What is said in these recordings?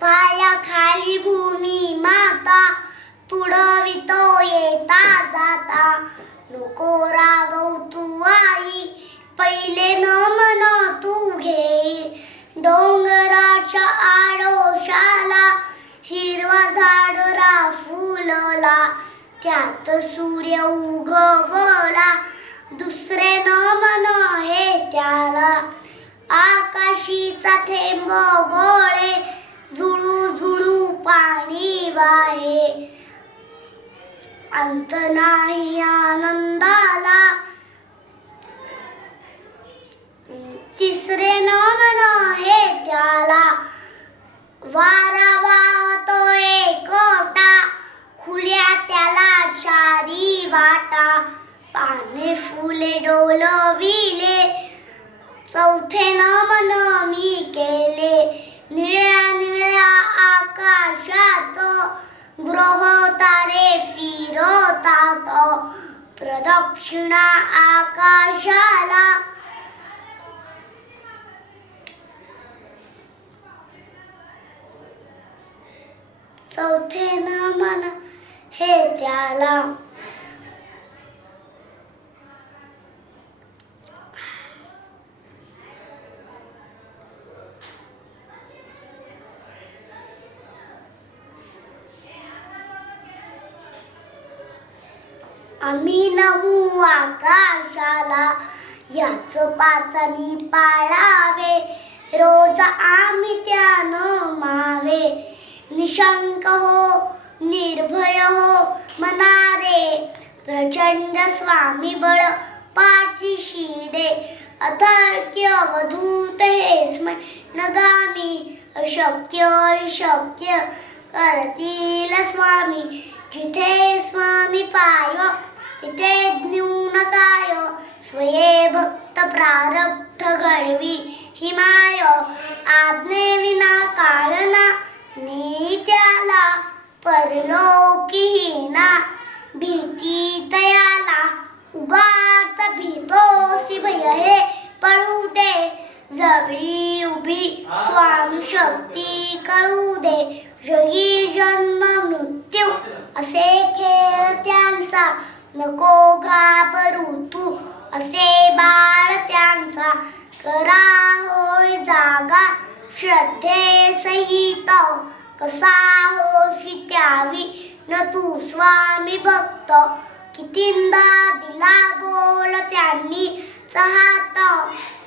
पायाखाली भूमी माता तुडवितो येता जाता. नको रागव तू आई पहिले नमन तू घे. डोंगराच्या आडोशाला हिरवा झाडरा फुलला. त्यात सूर्य उगवला दुसरे नमन हे त्याला. आकाशीचा थेंब गोळे झुळू झुळू पाणी वाहे. अंत नाही आनंदाला तिसरे नमन हे त्याला. वारा वाहतो एकटा खुल्या त्याला चारी वाटा. पाने फुले डोलविले चौथे नमन मी केले. निळ्या निळ्या आकाशात ग्रह तारे फिरतात. प्रदक्षिणा आकाशाला चौथे नमन हे त्याला. आम्ही नमू आकाशाला याच पाचानी पाळावे. रोज आम्ही त्यानं मावे. निशंक हो निर्भय हो मनारे प्रचंड स्वामी बळ पाठीशी दे. अथर्क्य अवधूत हे स्मरणगामी अशक्य अशक्य करतील स्वामी. जिथे स्वामी पाय तिथे न्यून काय. स्वये भक्त प्रारब्ध घडवी हिमाय. आज्ञे विना काळना नेत्याला परलोकीहीना. भीती तयाला उगाच भीतोसी भय हे पळू दे. जवळी उभी स्वामी शक्ती कळू दे. जगी जन्म मृत्यू असे खेळ त्यांचा नको घाबरू तू असे बाळ त्यांचा. करा होय जागा श्रद्धे सहित कसा होशी त्यावी न तू स्वामी भक्त. कितींदा दिला बोल त्यांनी हात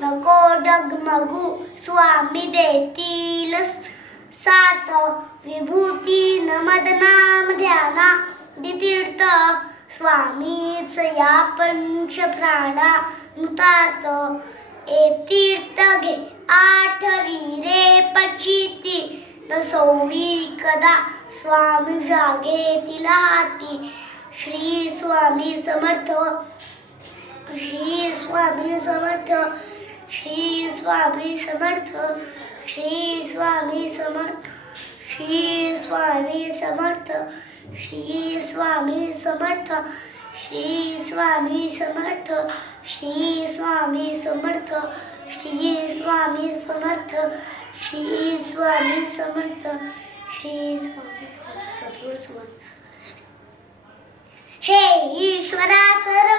नको डगमगू स्वामी देतील साथ. विभूती नमद नाम ध्याना तीर्थ स्वामीच या पंच प्राणा नुतार्थ. ए तीर्थ घे आठवी पचिती न सोडी कदा स्वामी जागे हाती. श्री स्वामी समर्थ श्री स्वामी समर्थ श्री स्वामी समर्थ श्री स्वामी समर्थ श्री स्वामी समर्थ श्री स्वामी समर्थ श्री स्वामी समर्थ श्री स्वामी समर्थ श्री स्वामी समर्थ श्री स्वामी समर्थ श्री स्वामी समर्थ सद्गुरु समर्थ. हे ईश्वरा सर्व